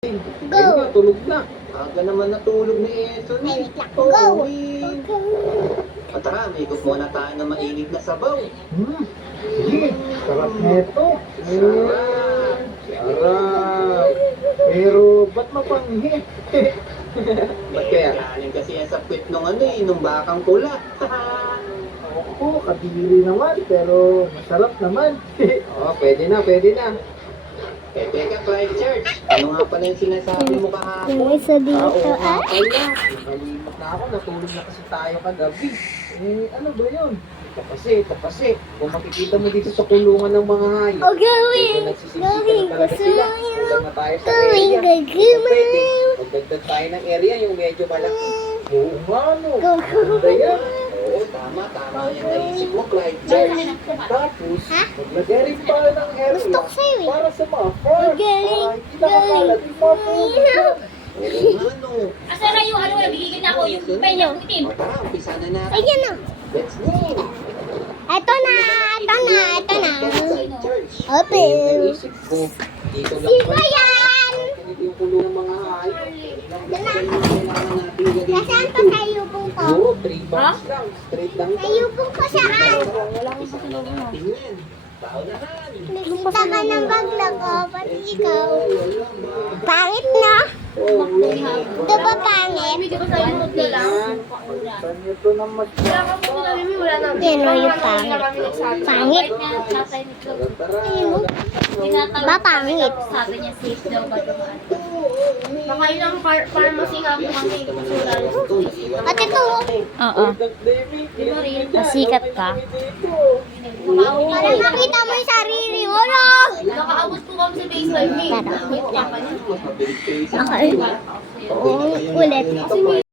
Ayun nga, tulog na. Aga naman natulog ni Eson. Go! At tara, may ikot muna tayo na mainit na sabaw. Sige, sarap neto. Sarap! Sarap. Pero, ba't mapanghi? Ba't kaya? Galing kasi yan sa puwet nung nung bakang pula. Ako, kadiri naman, pero masarap naman. Oo, pwede na, pwede na. Teka, Clyde Church. Ano nga pala yung sinasabi mo kahapon? Yung isa dito, Oo nga ah. pala. Nakalimot na ako, natulog na kasi tayo kagabi. Ano ba yun? Tapasi. Kung makikita mo dito sa kulungan ng mga hayop. O gawin! Gawin ko sa'yo. Kulang na tayo sa Gawin, area. gagawin. Magdagdag tayo ng area, yung medyo malaki. Oo nga, no. Go. Ganda yan. Oo, tama yung naisip mo, Clyde Church. Tapos, Ha? maglagay rin tayo ng area Gusto ko sa'yo eh. para sa mga farm. Galing, Para hindi nakakalat yung mga puno dyan. Oo nga, no. Asan na yung nabigigil na ako, yung penya ng itim. O tara, umpisa na natin. Ayan na. Let's go! Ito na. Clyde Church. Open. Naisip ko, dito lang Sino yan? Dito yung kulungan ng mga hayop. Kailangan natin ilagay Nasaan dito. pa sa yubong ko? Oo, 3 bucks lang. Straight lang Sa yubong ko saan? Umpisa na natin yan. Paunahan. Nakita ka ng baglag ko. Pati ikaw. Pangit na. Ito ba pangit? Bigyan ko sa'yo ng na lang. Saan ito na Wala ka po na, Mimi, wala na. Yan o yung pangit. Pangit? Tatay nito. Ayun o. Ba pangit? Sabi niya safe daw ba dumaan. Baka yun ang pharmacy nga po kami. At ito. Oo. Pasikat ka. Para makita mo yung sarili mo, no? Nakaabot po kami sa baseline. Tara. Papa niya. Mas mabilis kayo sa Okay. Ulit.